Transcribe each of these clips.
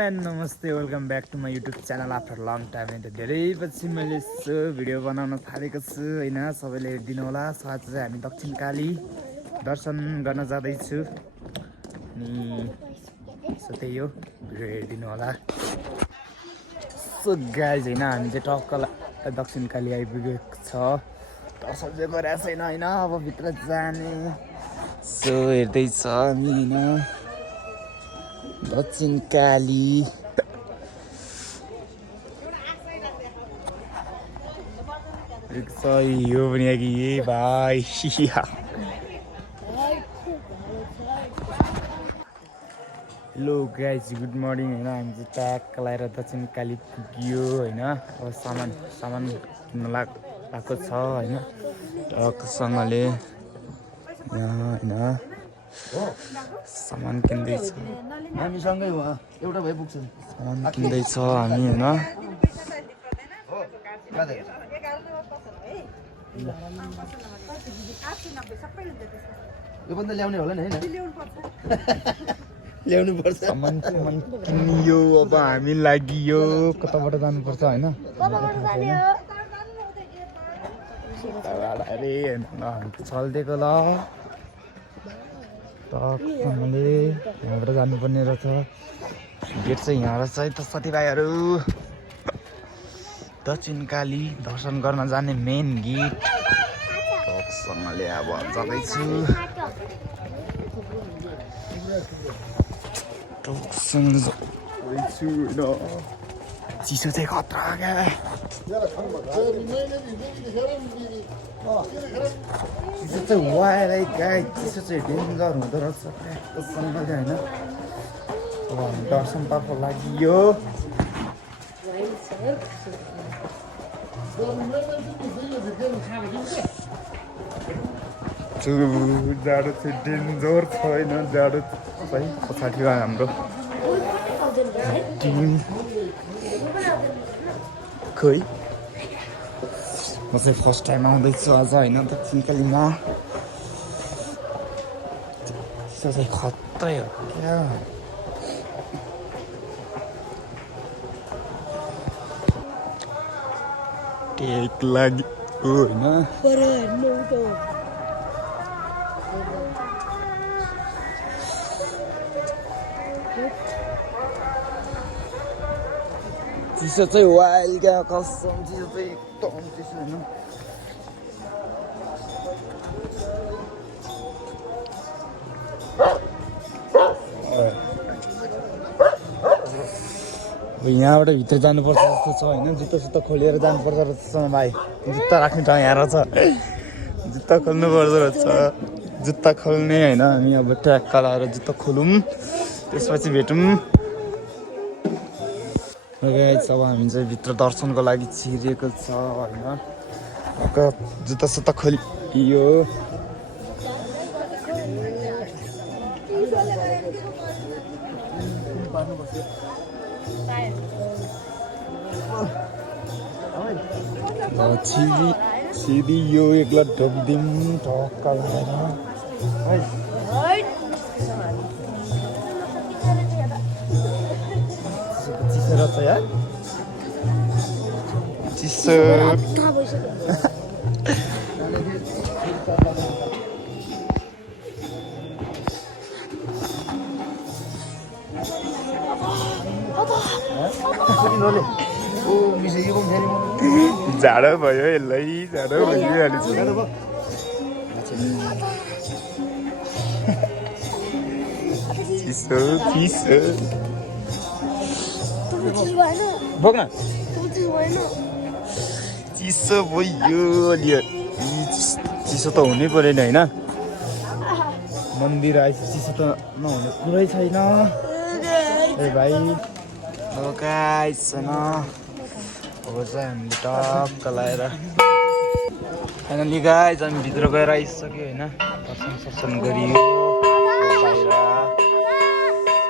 And नमस्ते welcome back to my YouTube channel after long time त धेरै पछि मैले भिडियो बनाउन थालेको छु होइन। सबैले हेरिदिनु होला। आज चाहिँ हामी दक्षिण काली दर्शन गर्न जाँदैछु अनि त्यही हो, भिडियो हेरिदिनु होला। सो गाइज होइन, हामी चाहिँ टक्क दक्षिण काली आइपुगेको छ। दर्शन चाहिँ गरेको छैन होइन, अब भित्र जाने। सो हेर्दैछ हामी होइन दक्षिण काली। यो पनि कि भाइ हेलो गाइज, गुड मर्निङ होइन। हामी चाहिँ ट्याक्क लगाएर दक्षिण काली पुग्यो होइन। अब सामान किन्न लगाएको छ होइन, टक्कसँगले यहाँ होइन सामान किन्दैछ। हामीसँगै हो, एउटा भए पुग्छ। सामान किन्दैछ हामी होइन। यो पनि त ल्याउने होला नि होइन, ल्याउनु पर्छ। सामान किनियो, अब हामी लागियो। कताबाट जानुपर्छ होइन, अरे चल्दिएको ल टक्कसँगले यहाँबाट जानुपर्ने रहेछ। गेट चाहिँ यहाँ रहेछ है त साथीभाइहरू। दक्षिण काली दर्शन गर्न जाने मेन गेट टक्कसँगले अब जाँदैछु। चिसो चाहिँ खतरा क्या। चिसो चाहिँ वाएर गाई, चिसो चाहिँ डेन्जर हुँदो रहेछ होइन। अब हामी दर्शनतर्फ लागियो। जाडो चाहिँ डेन्जर छैन, जाडो चाहिँ पछाडि गयो हाम्रो टिम। खोइ म चाहिँ फर्स्ट टाइम आउँदैछु आज होइन दक्षिण कालीमा। चिसो चाहिँ खत्रै हो क्या। टेक लाग्यो होइन। चिसो चाहिँ वाइल्ड क्या, कसम चिसो चाहिँ एकदम चिसो होइन। यहाँबाट भित्र जानुपर्छ जस्तो छ होइन। जुत्ता खोलेर जानुपर्छ रहेछ भाइ। जुत्ता राख्ने ठाउँ यहाँ रहेछ, जुत्ता खोल्नु पर्दो रहेछ। जुत्ता खोल्ने होइन, हामी अब ट्याक्क लाएर जुत्ता खोलौँ, त्यसपछि भेटौँ। अब हामी चाहिँ भित्र दर्शनको लागि छिरेको छ होइन। जुत्ता सुत्ता खोलियो। सिधी यो एक्ला ढोकिदिउँ टक्क लगाएर। चिसो रहेछ यार, चिसो। जाडो भयो यसलाई, जाडो भइहाल्छ। चिसो चिसो बोक्न चिसो भयो अलि। चिसो त हुनै पऱ्यो नि होइन। मन्दिर आएपछि चिसो त नहुने कुरै छैन ए भाइ। अब गाइस छैन, अब चाहिँ हामीले टक्क लगाएर फाइनली गाइस हामी भित्र गएर आइसक्यो होइन। दर्शन गरियो बाहिर।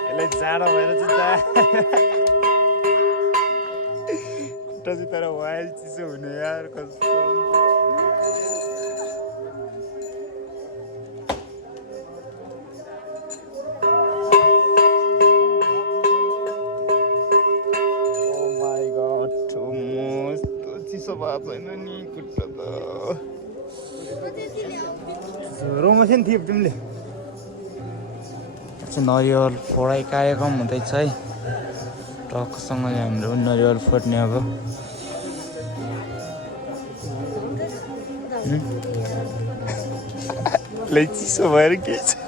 यसलाई जाडो भएर जुत्ता खुट्टा जुत्ता वाइल्ड चिसो हुने यार कस्तो। भएको छैन नि खुट्टा त रोमा थियो नि थिप तिमीले नरिवल फोडाइ कार्यक्रम हुँदैछ है ट्रकसँगले हाम्रो नरिवल फोड्ने अब चिसो भएर के छ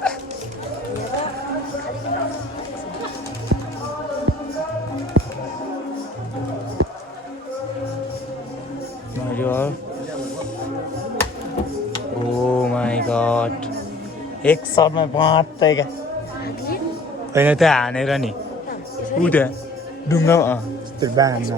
ओ माई गॉड एक शटमा पाँचै क्या होइन त्यहाँ हानेर नि ऊ त्यहाँ ढुङ्गामा त्यो बाँध्नु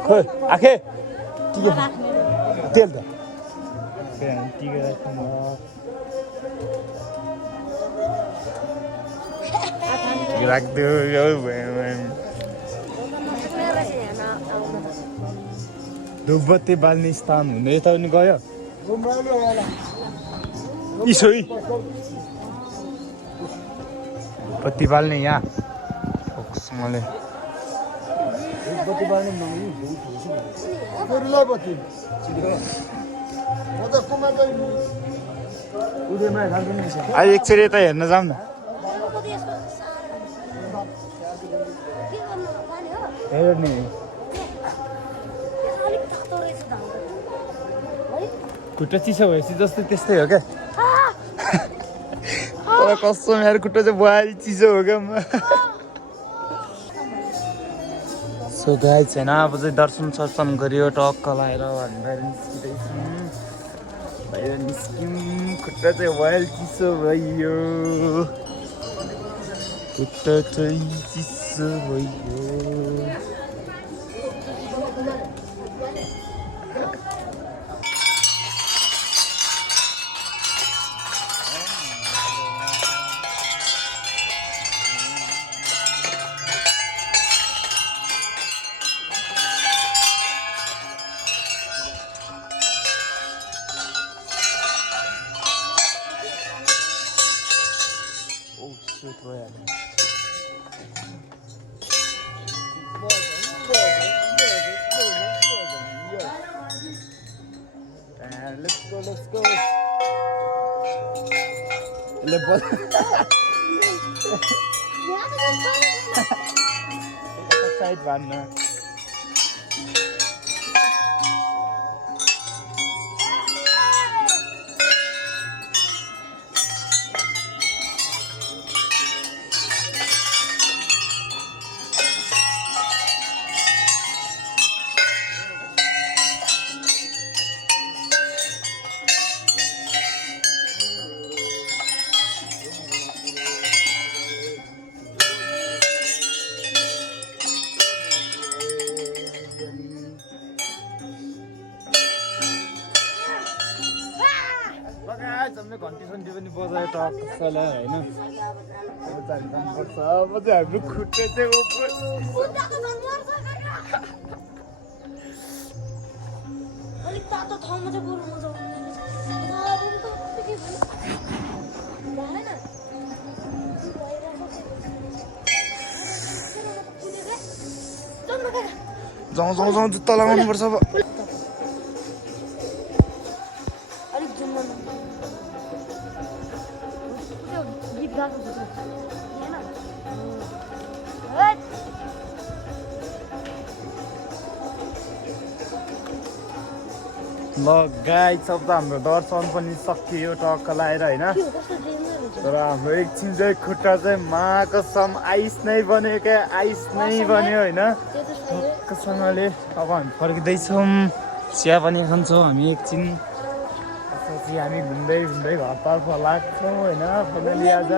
खोइ आखे तेल त राख्दो धुपबत्ती बाल्ने स्थान हुने यता पनि गयो इसोई बत्ती बाल्ने यहाँ फोकसँगले आज एकचोटि यता हेर्न जाऊँ न हेर्ने खुट्टा चिसो भएपछि जस्तो त्यस्तै हो क्या कस्तो मेरो खुट्टा चाहिँ बुहारी चिसो हो क्या सो गाई छैन अब चाहिँ दर्शन सर्शन गरियो टक्क लाएर भनेर निस्किँदैछौँ बाहिर निस्क्यौँ खुट्टा चाहिँ बुहारी चिसो भयो खुट्टा चाहिँ चिसो भयो Let's go. Side one. घन्टी सन्टी पनि बजायो टक्कलाई होइन अब जानुपर्छ अब चाहिँ हाम्रो खुट्टा चाहिँ जाउँ जाउँ जाउँ जुत्ता लगाउनु पर्छ अब ल गाई सब त हाम्रो दर्शन पनि सकियो टक्क लाएर होइन तर हाम्रो एकछिन चाहिँ खुट्टा चाहिँ कसम आइस नै बन्यो क्या आइस नै बन्यो होइन टक्कसँगले अब हामी फर्किँदैछौँ चिया पनि खान्छौँ हामी एकछिन त्यसपछि हामी घुम्दै घुम्दै घरतर्फ लाग्छौँ होइन फाइनली आज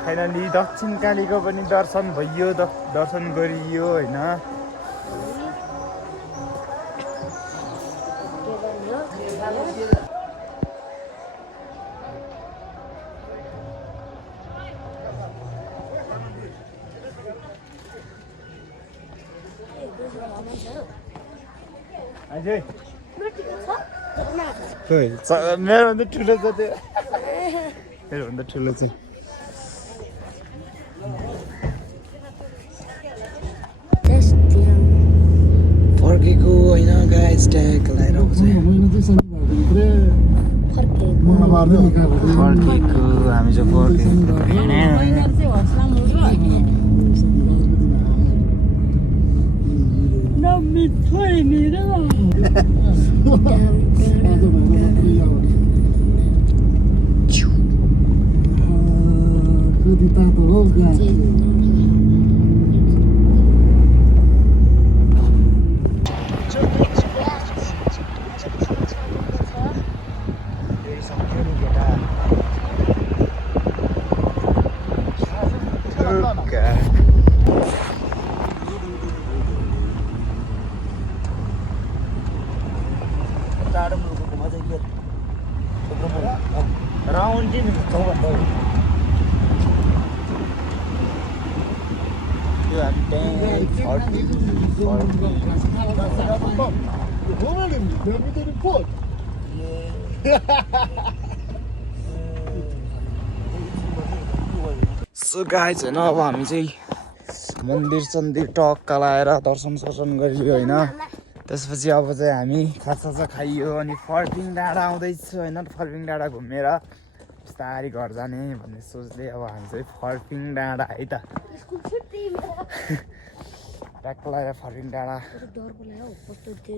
फाइनली दक्षिण कालीको पनि दर्शन भयो दर्शन गरियो होइन अजय खोइ मेरोभन्दा ठुलो छ त्यो मेरोभन्दा ठुलो छ फर्केको होइन गाइस ट्याग लगाएर फर्केको हामी चाहिँ राउन्ड दिन चौबन्द यो हामी सो गाइज होइन अब हामी चाहिँ मन्दिर सन्दिर टक्का लगाएर दर्शन सर्शन गरियो होइन त्यसपछि अब चाहिँ हामी खाजा खाइयो अनि फर्पिङ डाँडा आउँदैछु होइन फर्पिङ डाँडा घुमेर बिस्तारै घर जाने भन्ने सोच्दै अब हामी चाहिँ फर्पिङ डाँडा है त ट्याक्क लगाएर फर्पिङ डाँडा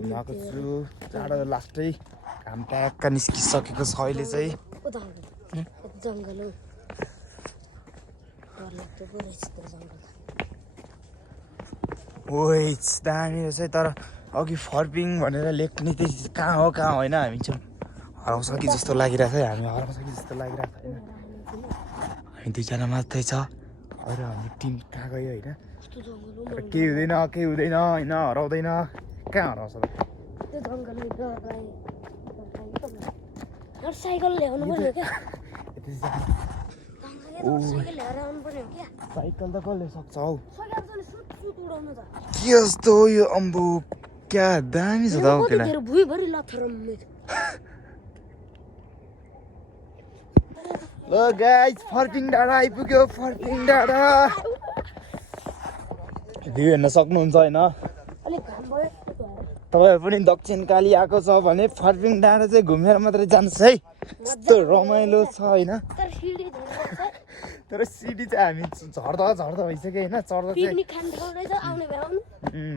गएको छु जाडो लास्टै घाम ट्याक्क निस्किसकेको छ अहिले चाहिँ ओइ दामी रहेछ है तर अघि फर्पिङ भनेर लेख्ने चाहिँ कहाँ हो होइन हामी चाहिँ हराउँछ कि जस्तो लागिरहेको छ है हामी हराउँछ कि जस्तो लागिरहेको छैन हामी दुईजना मात्रै छ अरू हामी टिम कहाँ गयो होइन तर केही हुँदैन होइन हराउँदैन कहाँ हराउँछ साइकल त कसले सक्छ हौ के जस्तो हो यो अम्बो क्या दामी छ त हौ केटा ल गाइस फर्पिङ डाँडा आइपुग्यो फर्पिङ डाँडा भ्यू हेर्न सक्नुहुन्छ होइन तपाईँहरू पनि दक्षिण काली आएको छ भने फर्पिङ डाँडा चाहिँ घुमेर मात्रै जानुहोस् है यस्तो रमाइलो छ होइन तर सिडी चाहिँ हामी झर्दा भइसक्यो होइन चढ्दा चाहिँ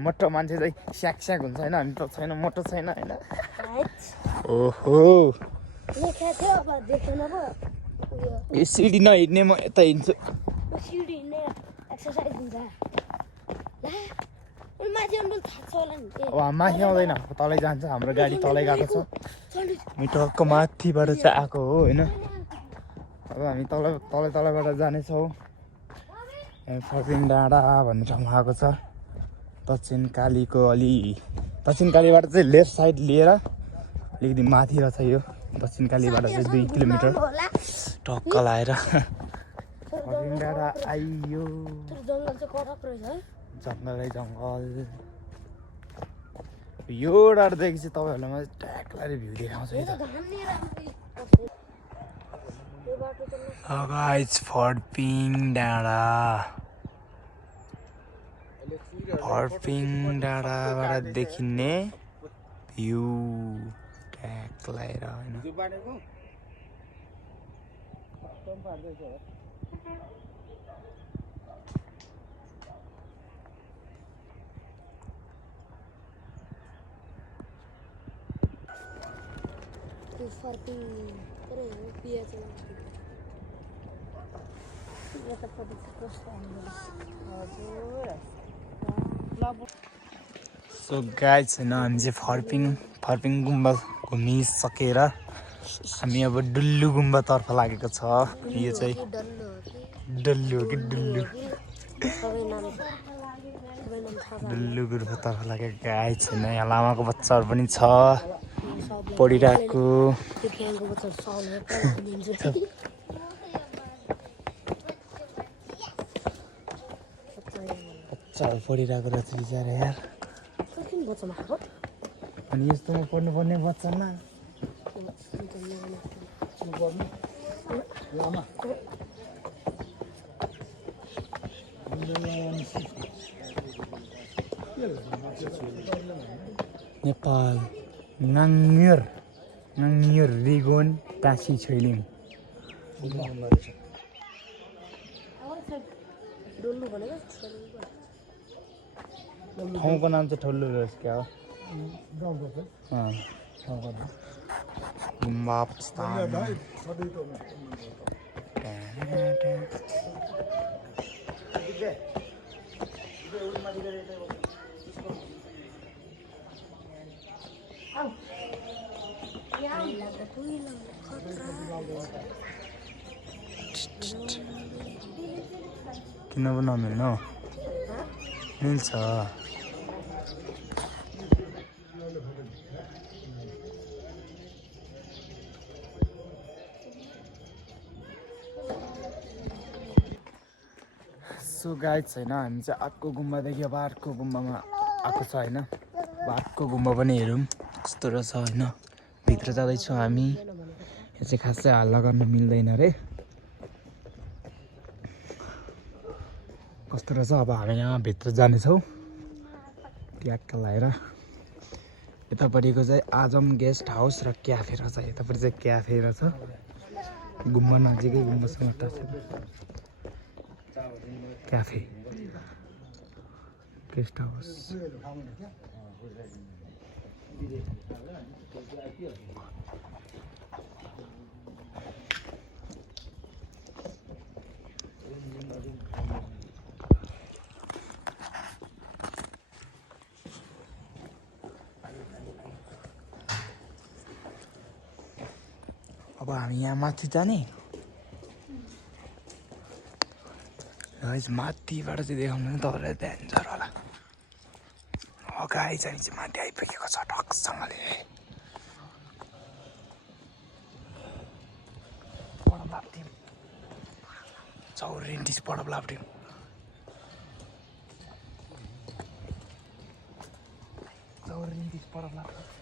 मोटो मान्छे चाहिँ स्याक हुन्छ होइन हामी त छैन मोटो छैन होइन ओहो यो सिडी नहिँड्ने म यता हिँड्छु अब माथि आउँदैन तलै जान्छ हाम्रो गाडी तलै गएको छ मिटरको माथिबाट चाहिँ आएको हो होइन अब हामी तलैबाट जानेछौँ फर्पिङ डाँडा भन्ने ठाउँमा आएको छ दक्षिण कालीबाट चाहिँ लेफ्ट साइड लिएर अलिकति माथि रहेछ यो दक्षिण कालीबाट चाहिँ 2 किलोमिटर टक्क लाएर फर्पिङ डाँडा आइयो जङ्गल यो डाँडादेखि चाहिँ तपाईँहरूलाई म ट्याक लाएर भ्यू देखाउँछु है त गाइस फर्पिङ डाँडाबाट देखिने भ्यू ट्याक लाएर होइन सो गाइस होइन हामी चाहिँ फर्पिङ गुम्बा घुमिसकेर हामी अब डुल्लु गुम्बातर्फ लागेको छ यो चाहिँ डल्लु हो कि डुल्लु गुम्बातर्फ लागेको गाइस होइन यहाँ लामाको बच्चाहरू पनि छ पढिरहेको बच्चाहरू पढिरहेको रहेछ बिचारा यार अनि यस्तोमा पढ्नुपर्ने बच्चामा नेपाल नाङ्गर नाङ्गर रिगोन टासी छैलिङ ठाउँको नाम चाहिँ ठल्लु रहेछ क्या हो गुम्बा स्थान किन पो नमिल्नु मिल्छ सो गाइड छैन हामी चाहिँ अर्को गुम्बादेखि अब अर्को गुम्बामा आएको छ होइन अर्को गुम्बा पनि हेरौँ कस्तो रहेछ होइन भित्र जाँदैछौँ हामी यो चाहिँ खासै हल्ला गर्न मिल्दैन रे कस्तो रहेछ अब हामी यहाँ भित्र जानेछौँ ट्याक्क लगाएर यतापट्टिको चाहिँ आजम गेस्ट हाउस र क्याफे रहेछ यतापट्टि चाहिँ क्याफे रहेछ गुम्बा नजिकै गुम्बासँग टाँसेर क्याफे गेस्ट हाउस अब हामी यहाँ माथि जाने माथिबाट चाहिँ देखाउनु तपाईँलाई डेन्जर होला अगाडि चाहिँ माथि आइपुगेको छ ठक्कसँगले पढब लाप्टिम चौरेन्टिस पढब लाप्टिम चौरेन्टिस पढब लाप्टिम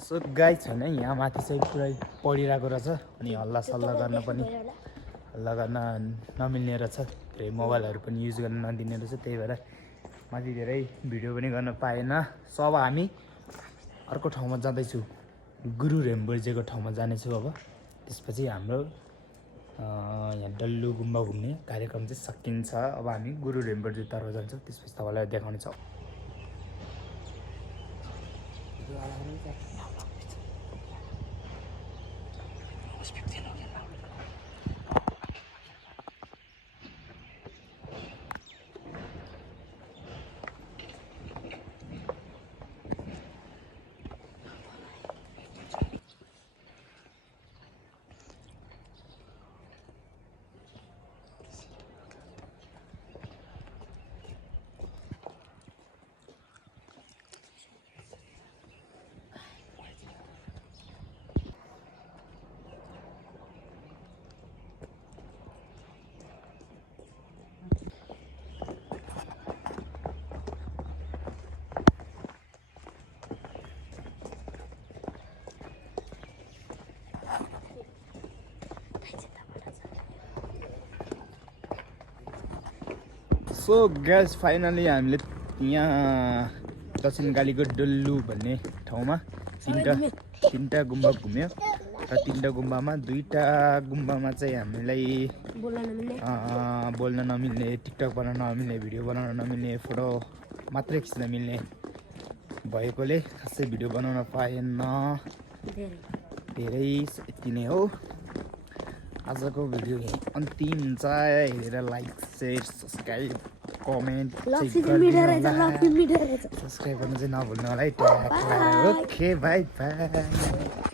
सो गाइड छैन यहाँ माथि चाहिँ पुरै पढिरहेको रहेछ अनि हल्ला सल्लाह गर्न पनि हल्ला गर्न नमिल्ने रहेछ धेरै मोबाइलहरू पनि युज गर्न नदिने रहेछ त्यही भएर माथि धेरै भिडियो पनि गर्न पाएन सो अब हामी अर्को ठाउँमा जाँदैछु गुरु रेम्बोर्जेको ठाउँमा जानेछु अब त्यसपछि हाम्रो यहाँ डल्लु गुम्बा घुम्ने कार्यक्रम चाहिँ सकिन्छ अब हामी गुरु रेम्बोर्जेतर्फ जान्छौँ त्यसपछि तपाईँलाई देखाउने छौँ सो गाइस फाइनली हामीले यहाँ दक्षिणकालीको डल्लु भन्ने ठाउँमा तीनटा गुम्बा घुम्यो र 3वटा गुम्बामा 2वटा गुम्बामा चाहिँ हामीलाई बोल्न नमिल्ने, टिकटक बनाउन नमिल्ने, भिडियो बनाउन नमिल्ने, फोटो मात्रै खिच्न मिल्ने भएकोले खासै भिडियो बनाउन पाएन। धेरै यति नै हो आजको भिडियो। अन्तिम हुन्छ, हेरेर like share subscribe comment subscribe गर्नु चाहिँ नभुल्नु होला है। Okay by by.